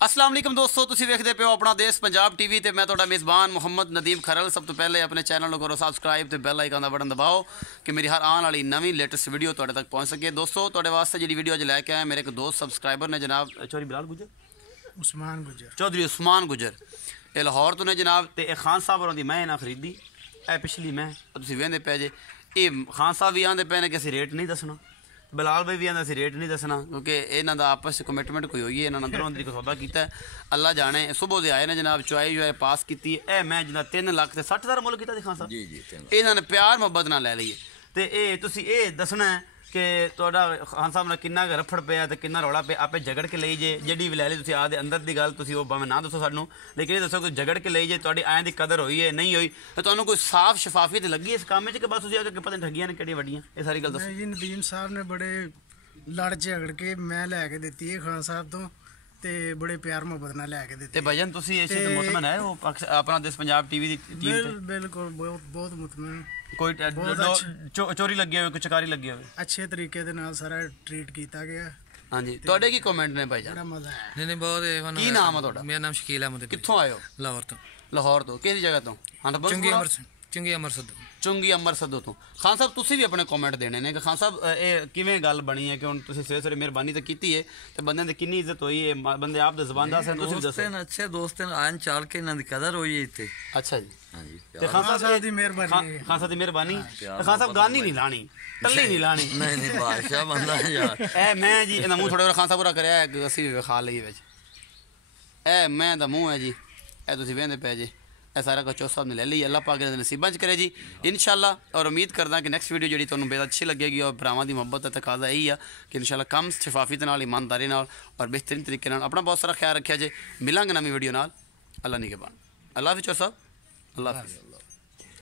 अस्सलाम वालेकुम दोस्तों, तुसीं वेखदे पे हो अपना देश पंजाब टीवी ते मैं तुहाडा मेज़बान मुहम्मद नदीम खरल। सब तो पहले अपने चैनल को करो सब्सक्राइब ते बेल आइकन दा बटन दबाओ कि मेरी हर आने वाली नवीं लेटेस्ट वीडियो तुहाडे तक पहुंच सके। दोस्तों तुहाडे वास्ते जी वीडियो अज लैके आए मेरे एक दोस्त सब्सक्राइबर ने जनाब चौधरी बिलाल गुजर चौधरी उस्मान गुजर ये लाहौर तो ने जनाब। तो खान साहब होरां दी मैं ना खरीदी पिछली मैं तुसीं वेंदे पे जे ये खान साहब भी आंदे पे ने कि असीं रेट नहीं दसना, बिलाल भाई भी आंदा असीं रेट नहीं दसना क्योंकि इन्हां दा आपस कमिटमेंट कोई होई है, इन्हां अंदरों अंदरी को सौदा कीता है। अल्लाह जाने सुबह दे आए ने जनाब, चुआई जो है पास की है मैं जिन्ना 3 लाख ते 60,000 मुल कीता खान साहब जी। इन्हां ने प्यार मुहब्बत नाल लै लईए ते तुसीं दसना है कि तुहाडा खान साहब ने किन्ना रफड़ पिया ते किन्ना रौला पिया, आपे झगड़ के लई जे जिहड़ी भी लै ली तुसीं आदे अंदर दी गल तुसीं भावें ना दसो सानूं, लेकिन ये दसो कि झगड़ के लई जे तुहाडी आएं दी कदर होई है नहीं होई ते तुहानूं कोई साफ शफाफियत लगी इस काम च कि बस तुसीं आके पता ठगियां ने किहड़ियां वड्डियां, ये सारी गल दसो। जी नदीम साहब ने बड़े लड़ झगड़ के मैं लैके दित्ती है खान साहब तो ते बड़े प्यार मुहब्बत नाल लैके दित्ती ते भजन तुसीं इस ते मुतमन है वो अपना देश पंजाब टीवी दी टीम ते बिल्कुल बहुत मुतमन, कोई चोरी लगी होवे कोई चकारी लगी होवे अच्छे तरीके दे नाल सारा ट्रीट किया गया। हाँ जी, तुहाडे की कमेंट ने भाई बड़ा मजा आया। नहीं बहुत की नाम है तुहाडा? मेरा नाम शकील अहमद है। कित्थों आए हो? लाहौर तो किस जगह तो? चुंगी अमर सदो तो। खान साहब तुसीं भी अपने कमेंट देने ने कि खान साहब ये किवें गल बनी है कि हुण तुसीं सवेरे सवेरे मेहरबानी तो कीती है ते बंदे दी किन्नी इज्जत होई है, बंदे आप दे ज़बान दस हैं तुसीं भी दसो। अच्छे दोस्त हैं आन चाल के इन्हां दी कदर होई है इत्थे। अच्छा जी हां जी ते खान साहब दी मेहरबानी खान साहब दी मेहरबानी ते खान साहब गानी नहीं लानी टल्ली नहीं लानी नहीं बादशाह बंदा है यार। ए मैं जी इन्हां मूंह थोड़ा खान साहब पूरा करया असीं भी खा लईए विच ए मैं दा मूंह है जी ए तुसीं वेंदे पे जी ए सारा कुछ चौथ साहब ने ले ली। अल्लाह पाक इन्हां दे नसीबां च करे जी इंशाअल्लाह। और उम्मीद करदा कि नैक्सट वीडियो जी तुहानूं बेहद अच्छी लगेगी और भरावां दी मुहब्बत दा तकाजा यही है कि इंशाअल्लाह कम शफाफियत नाल ईमानदारी नाल और बेहतरीन तरीके नाल अपना बहुत सारा ख्याल रखिया जे। मिलांगे नवीं वीडियो नाल। अल्लाह निगहबान। अल्लाह हाफिज़ चौथ साहब, अल्लाह हाफिज़।